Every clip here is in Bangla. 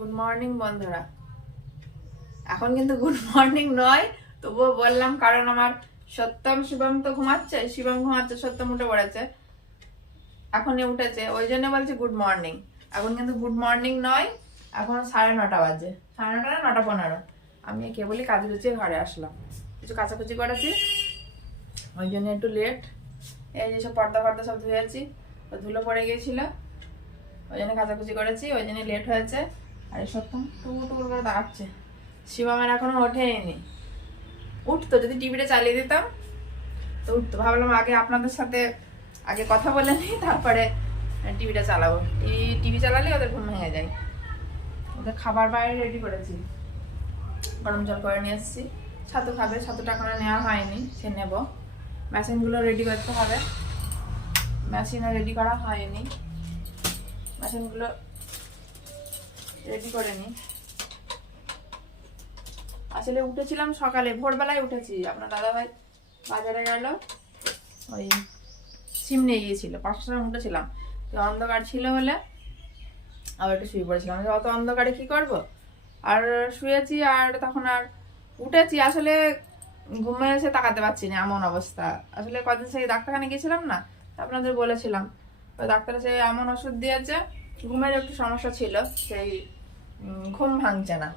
গুড মর্নিং বন্ধুরা। এখন কিন্তু গুড মর্নিং নয়, তবুও বললাম কারণ আমার সত্যম শিবম তো ঘুমাচ্ছে, শিবম ঘুমাচ্ছে, সত্যম উঠে পড়েছে, এখনই উঠেছে, ওই জন্য বলছি গুড মর্নিং। এখন কিন্তু গুড মর্নিং নয়, এখন 9:30 বাজে, 9:30 না 9:15। আমি কেবলই কাজ গুছিয়ে ঘরে আসলাম, কিছু কাচাকুচি করেছি, ওই জন্য একটু লেট। এই যে সব পর্দা ফর্দা সব ধুয়েছি, ধুলো পড়ে গিয়েছিল, ওই জন্য কাচাকুচি করেছি, ওই জন্য লেট হয়েছে। আর এসব টুকুর টুকুর করে দাঁড়াচ্ছে। শিবমের এখনো ওঠেনি, উঠতো যদি টিভিটা চালিয়ে দিতাম তো উঠতো। ভাবলাম আগে আপনাদের সাথে আগে কথা বলে নিই, তারপরে টিভিটা চালাবো। টিভি চালালে ওদের ঘুম ভেঙে যায়। ওদের খাবার বাইরে রেডি করেছি, গরম জল করে নিয়ে এসেছি। ছাতু খাবে, ছাতুটা এখনো নেওয়া হয়নি, সে নেব। মেশিনগুলো রেডি করতে হবে, মেশিনও রেডি করা হয়নি, মেশিনগুলো রেডি করে নিই। আসলে উঠেছিলাম সকালে, ভোরবেলায় উঠেছি। আপনার দাদাভাই বাজারে গেল, ওই সিম নিয়ে গিয়েছিল, 5টার সময় উঠেছিলাম। অন্ধকার ছিল বলে আবার একটু শুয়ে পড়েছিলাম। অত অন্ধকারে কি করব, আর শুয়েছি। আর তখন আর উঠেছি, আসলে ঘুমে এসে তাকাতে পারছি না, এমন অবস্থা। আসলে কদিন সেই ডাক্তারখানে গেছিলাম না, আপনাদের বলেছিলাম। ওই ডাক্তার সেই এমন ওষুধ দিয়েছে, ঘুমের একটু সমস্যা ছিল, সেই ঘুম ভাঙছে না,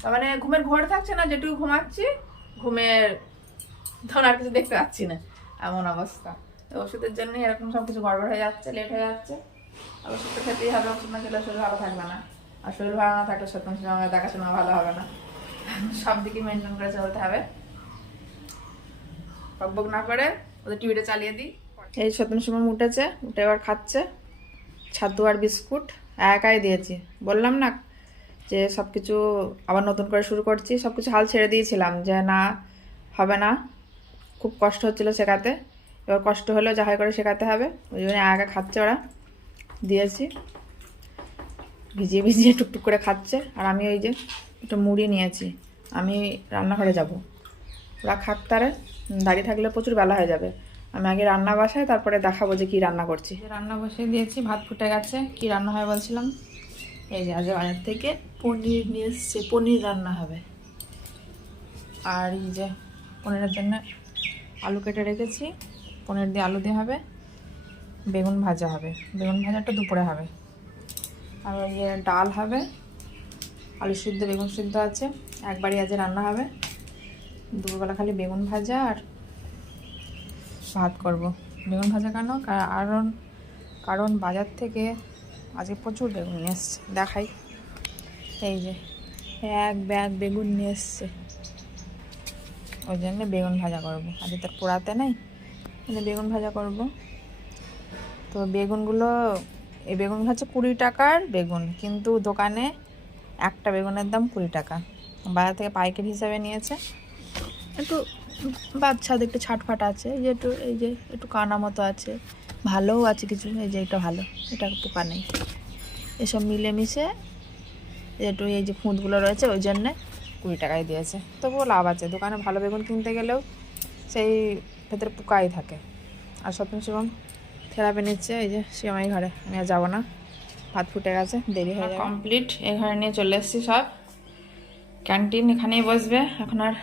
তার মানে ঘুমের ঘোর থাকছে না। যেটুকু ঘুমাচ্ছি ঘুমের তখন আর কিছু দেখতে পাচ্ছি না, এমন অবস্থা। তো ওষুধের জন্য এরকম সব কিছু গড়বড় হয়ে যাচ্ছে, লেট হয়ে যাচ্ছে। আর ওষুধ তো খেতেই হবে, ওষুধ না খেলে শরীর ভালো থাকবে না। আর শরীর ভালো না থাকলে সত্যি আমাদের দেখাশোনা ভালো হবে না, সব দিকে মেনটেন করে চলতে হবে। বকবক না করে ওদের টিভিটা চালিয়ে দিই। এই সত্যম সময় উঠেছে, উঠে এবার খাচ্ছে ছাতু আর বিস্কুট, একাই দিয়েছি। বললাম না যে সব কিছু আবার নতুন করে শুরু করছি, সব কিছু হাল ছেড়ে দিয়েছিলাম যে না হবে না, খুব কষ্ট হচ্ছিল শেখাতে। এবার কষ্ট হলেও যাহাই করে শেখাতে হবে, ওই জন্য একা খাচ্ছে, ওরা দিয়েছি, ভিজিয়ে ভিজিয়ে টুকটুক করে খাচ্ছে। আর আমি ওই যে একটু মুড়ি নিয়েছি, আমি রান্নাঘরে যাব, ওরা খাক, তারে দাঁড়িয়ে থাকলে প্রচুর বেলা হয়ে যাবে। আমি আগে রান্না বসাই, তারপরে দেখাবো যে কী রান্না করছি। রান্না বসিয়ে দিয়েছি, ভাত ফুটে গেছে। কী রান্না হয় বলছিলাম, এই যে আজ বাজার থেকে পনির নিয়ে এসছে, পনির রান্না হবে। আর এই যে পনিরের জন্য আলু কেটে রেখেছি, পনির দিয়ে আলু দিয়ে হবে। বেগুন ভাজা হবে, বেগুন ভাজাটা দুপুরে হবে। আর ওই যে ডাল হবে, আলু সিদ্ধ বেগুন সিদ্ধ আছে, একবারই আজ রান্না হবে। দুপুরবেলা খালি বেগুন ভাজা আর ভাত করব। বেগুন ভাজা কেন, কারণ বাজার থেকে আজকে প্রচুর বেগুন নিয়ে এসছে, দেখাই। এই যে এক ব্যাগ বেগুন নিয়ে এসছে, ওই জন্য বেগুন ভাজা করবো। আজকে তার পোড়াতে নেই, বেগুন ভাজা করব। তো বেগুনগুলো, এই বেগুন হচ্ছে 20 টাকার বেগুন, কিন্তু দোকানে একটা বেগুনের দাম 20 টাকা। বাজার থেকে পাইকারি হিসাবে নিয়েছে। একটু বাচ্চা একটু ছাটফাট আছে, এই যে একটু কানা মতো আছে, ভালোও আছে কিছু। এই যে এটা ভালো, এটা পোকা নেই। এসব মিলেমিশে একটু এই যে খুঁতগুলো রয়েছে, ওই জন্যে 20 টাকায় দিয়েছে। তবুও লাভ আছে, দোকানে ভালো বেগুন কিনতে গেলেও সেই ভেতরে পোকাই থাকে। আর সত্যম শিবম থেরাপি নিচ্ছে, এই যে শিবমাই ঘরে, আমি আর যাবো না, ভাত ফুটে গেছে, দেরি হয়ে যাবে। কমপ্লিট, এই ঘরে নিয়ে চলে এসেছি সব। ক্যান্টিন এখানেই বসবে, এখন আর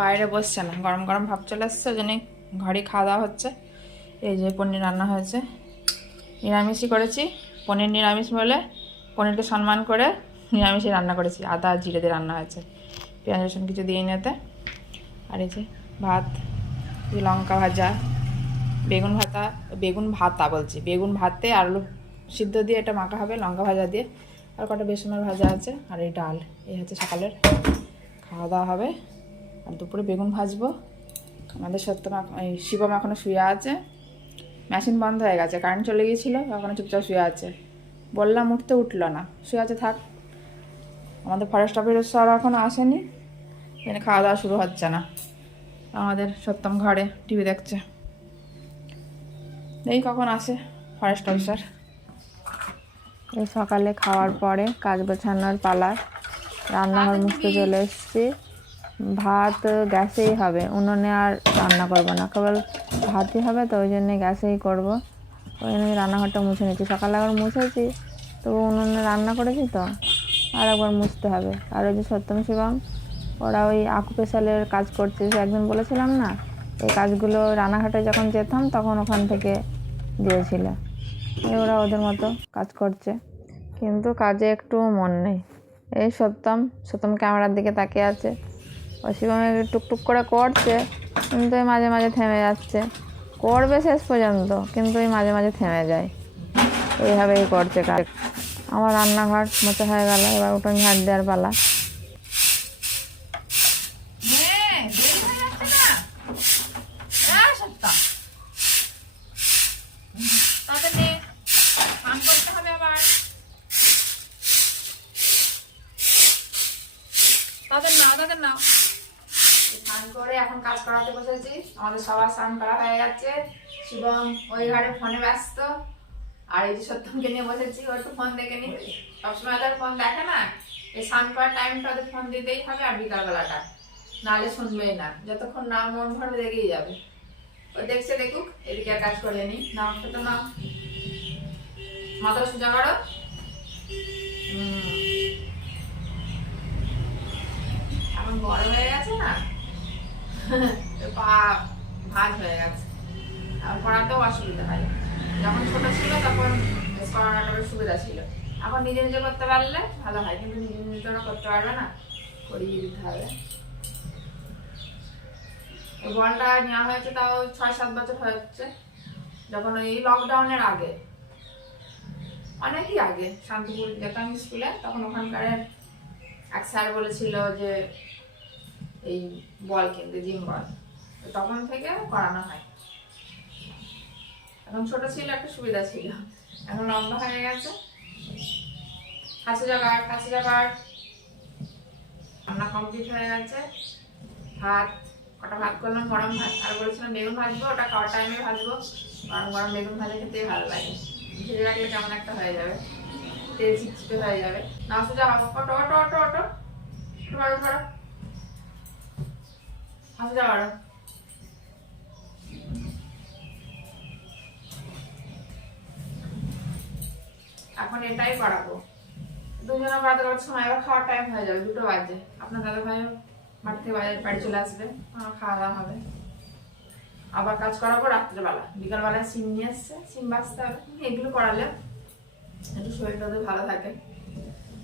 বাইরে বসছে না, গরম গরম ভাব চলে এসছে, ওই জন্যই ঘরেই খাওয়া দাওয়া হচ্ছে। এই যে পনির রান্না হয়েছে, নিরামিষই করেছি। পনির নিরামিষ বলে পনিরকে সম্মান করে নিরামিষই রান্না করেছি, আদা জিরে দিয়ে রান্না হয়েছে, পেঁয়াজ রসুন কিছু দিয়ে নিতে। আর এই যে ভাত, লঙ্কা ভাজা, বেগুন ভাতা বলছি, বেগুন ভাতে আর আলু সিদ্ধ দিয়ে এটা মাখা হবে, লঙ্কা ভাজা দিয়ে। আর কটা বেসনের ভাজা আছে, আর এই ডাল। এই হচ্ছে সকালের খাওয়া দাওয়া হবে। আর দুপুরে বেগুন ভাজবো। আমাদের এই শিবম এখনও শুয়ে আছে, মেশিন বন্ধ হয়ে গেছে, কারেন্ট চলে গিয়েছিলো, এখনও চুপচাপ শুয়ে আছে। বললাম উঠতে, উঠলো না, শুয়ে আছে, থাক। আমাদের ফরেস্ট অফিসার এখনও আসেনি, এখানে খাওয়া দাওয়া শুরু হচ্ছে না। আমাদের সত্যম ঘরে টিভি দেখছে, এই কখন আসে ফরেস্ট অফিসার। এই সকালে খাওয়ার পরে কাজ গোছানোর পালা, রান্নাঘর মুছতে চলে এসেছি। ভাত গ্যাসেই হবে, উনুনে আর রান্না করবো না, কেবল ভাতই হবে, তো ওই জন্যে গ্যাসেই করবো। ওই জন্য রান্নাঘরটা মুছে নিচ্ছি, সকালে আবার মুছেছি, তো উনুনে রান্না করেছি, তো আর একবার মুছতে হবে। আর ওই যে সত্যম শিবম ওরা ওই আকুপেশালের কাজ করছে, সে একদিন বলেছিলাম না, এই কাজগুলো রানাঘাটে যখন যেতাম তখন ওখান থেকে দিয়েছিল। ওরা ওদের মতো কাজ করছে, কিন্তু কাজে একটু মন নেই। এই সত্যম ক্যামেরার দিকে তাকিয়ে আছে, ও শিবমে টুকটুক করে করছে, কিন্তু এই মাঝে মাঝে থেমে যাচ্ছে। করবে শেষ পর্যন্ত, কিন্তু এই মাঝে মাঝে থেমে যায়। এইভাবেই করছে কাজ। আমার রান্নাঘর মোছা হয়ে গেল, এবার উঠোন ঝাড় দেওয়ার পালা। স্নান করে এখন কাজ করাতে বসেছি। আমাদের সবার স্নান করা হয়ে যাচ্ছে। শিবম ওই ঘরে ফোনে ব্যস্ত, আর এই যে সত্যমকে নিয়ে বসেছি, ও একটু ফোন দেখে নি। সবসময় তার ফোন দেখে না, এই স্নান করার টাইমটা ওদের ফোন দিতেই হবে, আর বিকালবেলাটা নাহলে শুনবেই না। যতক্ষণ না মন ভরবে দেখেই যাবে। ও দেখছে দেখুক, এদিকে কাজ করে নি। নাও তো নাও, মাথা সোজা করো। এখন বড় হয়ে গেছে না, পা ভাঁজ হয়ে গেছে, আর পড়াতেও অসুবিধা হয়। যখন ছোট ছিল তখন বেশ করানোটা বেশ সুবিধা ছিল। এখন নিজে নিজে করতে পারলে ভালো হয়, কিন্তু নিজে নিজে তো করতে পারবে না, করিয়ে দিতে হবে। এই বলটা নেওয়া হয়েছে তাও 6-7 বছর হচ্ছে, যখন ওই লকডাউনের আগে, অনেকই আগে শান্তিপুর যেতাম স্কুলে, তখন ওখানকার এক স্যার বলেছিল যে এই বল কিনতে, জিম বল, তখন থেকে করানো হয়। এখন ছোট ছিল একটা সুবিধা ছিল, এখন লম্বা হয়ে গেছে। কাছে জোগাড় রান্না কমপ্লিট হয়ে গেছে। কটা ভাত করলাম, গরম ভাত, আর বলেছিলাম বেগুন ভাজবো, ওটা খাওয়ার টাইমে ভাজবো। গরম গরম বেগুন ভাজা খেতে ভালো লাগে, ভেজে রাখলে কেমন একটা হয়ে যাবে, তেল ছিটছিটে হয়ে যাবে। না সোজা হবো, অটো অটো অটো অটো বাড়ো বাড়ো, সোজা বাড়ো। এখন এটাই করাবো, দুজনে বাদ করার সময় এবার খাওয়ার টাইম হয়ে যাবে, 2টো বাজে। আপনার দাদা ভাই মাঠ থেকে বাড়ি চলে আসবে, খাওয়া দাওয়া হবে। আবার কাজ করাবো রাত্রেবেলা, বিকালবেলায় সিম নিয়ে এসছে, সিম বাঁচতে হবে। এগুলো করালে একটু শরীরটা ভালো থাকে।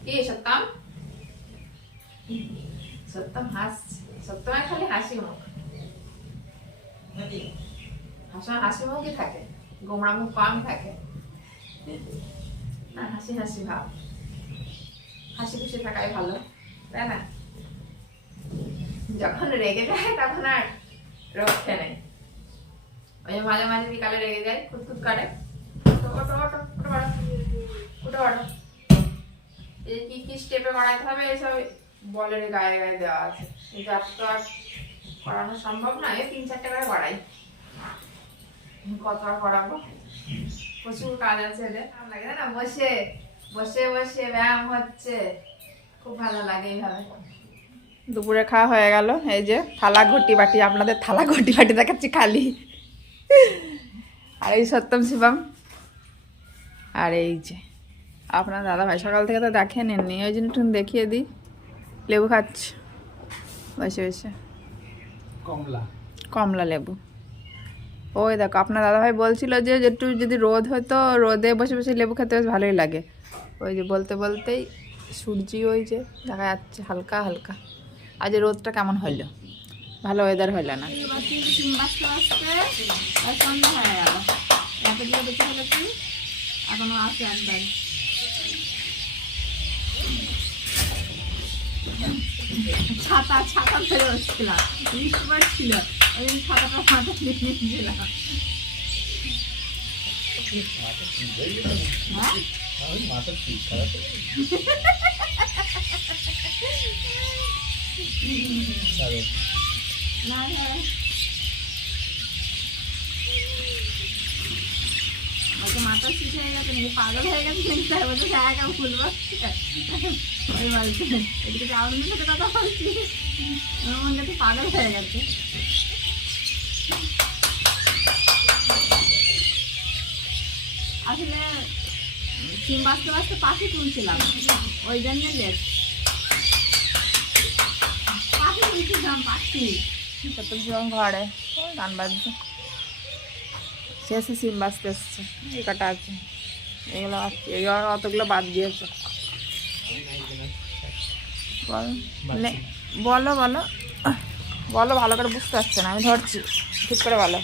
কি সত্যম হাসছে, সত্যময় খালি হাসি মুখ, হাসি মুখই থাকে, গোমড়া মুখ কম থাকে না, হাসি হাসি ভাব, হাসি খুশি থাকাই ভালো, তাই না? যখন রেগে যায় তখন আর রক্ষে নেই। ওই মাঝে মাঝে বিকালে রেগে যায়, খুঁতখুত করে। এই কি স্টেপে করাইতে হবে এইসব বলের গায়ে গায়ে দেওয়া আছে, কিন্তু আর তো আর করানো সম্ভব না। এই 3-4টা করে করাই, কত আর করাবো, প্রচুর কাজ আছে এদের। ভালো লাগে না, বসে বসে বসে ব্যায়াম হচ্ছে, খুব ভালো লাগে এইভাবে। দুপুরে খাওয়া হয়ে গেল। এই যে থালা ঘটি বাটি, আপনাদের থালা ঘটি বাটি দেখাচ্ছি খালি। আর এই সত্যম শিবম, আর এই যে আপনার দাদা ভাই সকাল থেকে তো দেখে নেননি, ওই জন্য একটু দেখিয়ে দিই। লেবু খাচ্ছে বসে বসে, কমলা লেবু। ওই দেখো আপনার দাদা ভাই বলছিল যে একটু যদি রোদ হতো, রোদে বসে বসে লেবু খেতে বেশ ভালোই লাগে। ওই যে বলতে বলতেই সূর্য ওই যে দেখা যাচ্ছে হালকা হালকা। আজ রোদটা কেমন হলো, ভালো ওয়েদার হলো না। এখনো আছে একদম। ছাতা ছাতা ফেলে হচ্ছিলাম, ছিল ওই ছাতাটা মাথা দিয়ে নিয়েছিলাম। মাথা ঠিক হয়ে গেছে, পাগল হয়ে গেছে, কিন্তু একা খুলবো ওই বলছে। এদিকে চাউমিনের সাথে কথা বলছি, আমার মনে হচ্ছে পাগল হয়ে গেছে। আসলে সিম বাঁচতে বাঁচতে পাখি তুলছিলাম, ওই জন্য লেট। সত্যম শিবম ঘরে গান বাজছে, শেষে সিম বাজতে এসছে, এই কাটা আছে, এগুলো বাজছে, এগুলো অতগুলো বাদ দিয়েছে। বলো বলো বলো, ভালো করে বুঝতে পারছে না, আমি ধরছি, ঠিক করে বলো।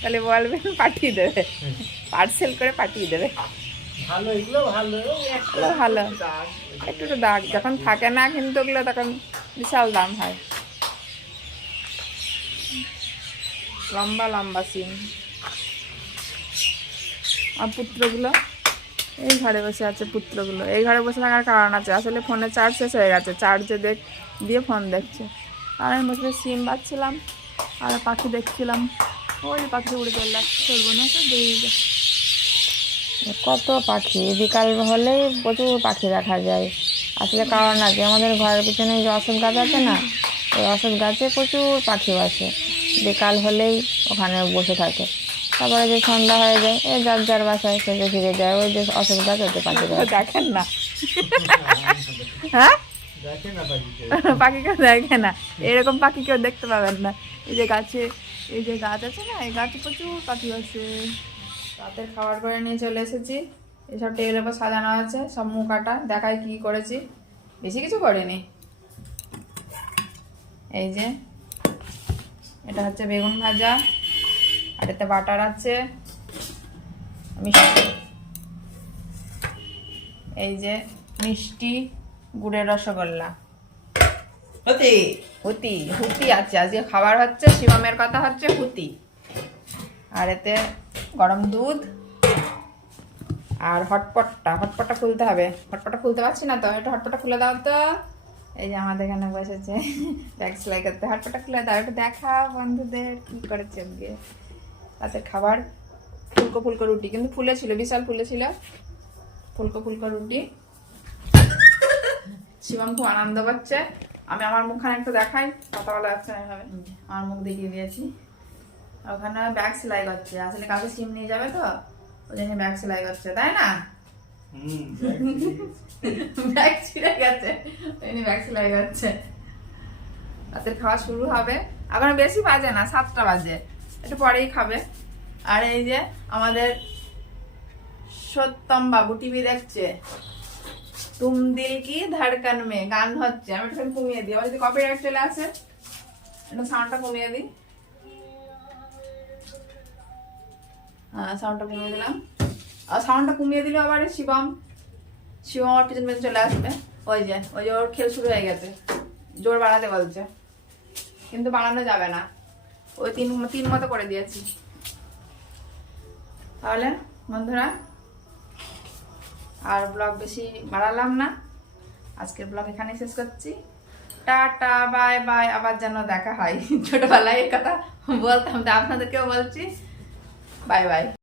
তাহলে বলবেন পাঠিয়ে দেবে, পার্সেল করে পাঠিয়ে দেবে। ভালো, এগুলো ভালো, ভালো, একটু তো দাগ যখন থাকে না কিন্তু ওগুলো তখন বিশাল দাম হয়। লম্বা লম্বা সিম। আর পুত্রগুলো এই ঘরে বসে আছে, পুত্রগুলো এই ঘরে বসে থাকার কারণ আছে, আসলে ফোনে চার্জ শেষ হয়ে গেছে, চার্জে দিয়ে ফোন দেখছে। আর আমি বসে সিম বাজছিলাম আর পাখি দেখছিলাম, ওই পাখি উড়ে চলে যাচ্ছে, চলবো না তো দেখে। কত পাখি, বিকাল হলেই প্রচুর পাখি দেখা যায়। আসলে কারণ আছে, আমাদের ঘরের পিছনে যে অশোক গাছ আছে না, ওই অশোক গাছে প্রচুর পাখি বসে, বিকাল হলেই ওখানে বসে থাকে। তারপরে যে সন্ধ্যা হয়ে যায়, এই যার যার বাসায় সেজে ফিরে যায়, ওই যে অশোক গাছ ওতে পাখি দেখেন না। হ্যাঁ, পাখি কেউ দেখে না, এরকম পাখি কেউ দেখতে পাবেন না। এই যে গাছে, এই যে গাছ আছে না, এই গাছে প্রচুর পাখি আছে। রাতের খাবার করে নিয়ে চলে এসেছি, এসব টেবিলের উপর সাজানো আছে, সব মুখ কাটা দেখায় কি করেছি, বেশি কিছু করিনি। এই যে এটা হচ্ছে বেগুন ভাজা, আর এতে বাটার আছে, মিষ্টি, এই যে মিষ্টি গুড়ের রসগোল্লা, হুতি হুতি আছে, আজকে খাবার হচ্ছে, শিবমের কথা হচ্ছে হুতি। আর এতে গরম দুধ আর হটপটটা খুলতে হবে, হটপটটা খুলতে পারছি না তো, এটা হটপটটা খুলে দাও তো। এই যে আমাদের এখানে বসেছে ব্যাগ সেলাই করতে, হটপটটা খুলে দাও, একটু দেখা বন্ধুদের কি করেছে আজকে। রাতের খাবার ফুলকো ফুলকো রুটি, কিন্তু ফুলেছিল, বিশাল ফুলেছিল, ফুলকো ফুলকো রুটি। শিবম খুব আনন্দ পাচ্ছে। আমি আমার মুখখানে একটু দেখাই, কথা বলা যাচ্ছে না এভাবে, আমার মুখ দেখিয়ে দিয়েছি। ওখানে ব্যাগ সেলাই করছে, আসলে কাউকে সিম নিয়ে যাবে তো, ওই জন্য ব্যাগ সেলাই করছে, তাই না? ব্যাগ ছিঁড়ে গেছে, ওই জন্য ব্যাগ সেলাই করছে। রাতের খাওয়া শুরু হবে, এখন বেশি বাজে না, 7টা বাজে, একটু পরেই খাবে। আর এই যে আমাদের সত্যম বাবু টিভি দেখছে, তুম দিল কি ধড়কন মে গান হচ্ছে, আমি একটু কমিয়ে দিই, আবার যদি কপিরাইট চলে আসে, একটু সাউন্ডটা কমিয়ে দিই। হ্যাঁ, সাউন্ডটা কমিয়ে দিলাম। আর সাউন্ডটা কমিয়ে দিলে আবার শিবম আমার পিছন পিছন চলে আসবে। ওই যে ওর খেল শুরু হয়ে গেছে, জোর বাড়াতে বলছে, কিন্তু বাড়ানো যাবে না, ওই তিন মতো করে দিয়েছি। তাহলে বন্ধুরা, আর ব্লগ বেশি বাড়ালাম না, আজকের ব্লগ এখানেই শেষ করছি। টাটা, বাই বাই, আবার যেন দেখা হয়। ছোটবেলায় এই কথা বলতাম, তো আপনাদেরকেও বলছি, বাই বাই।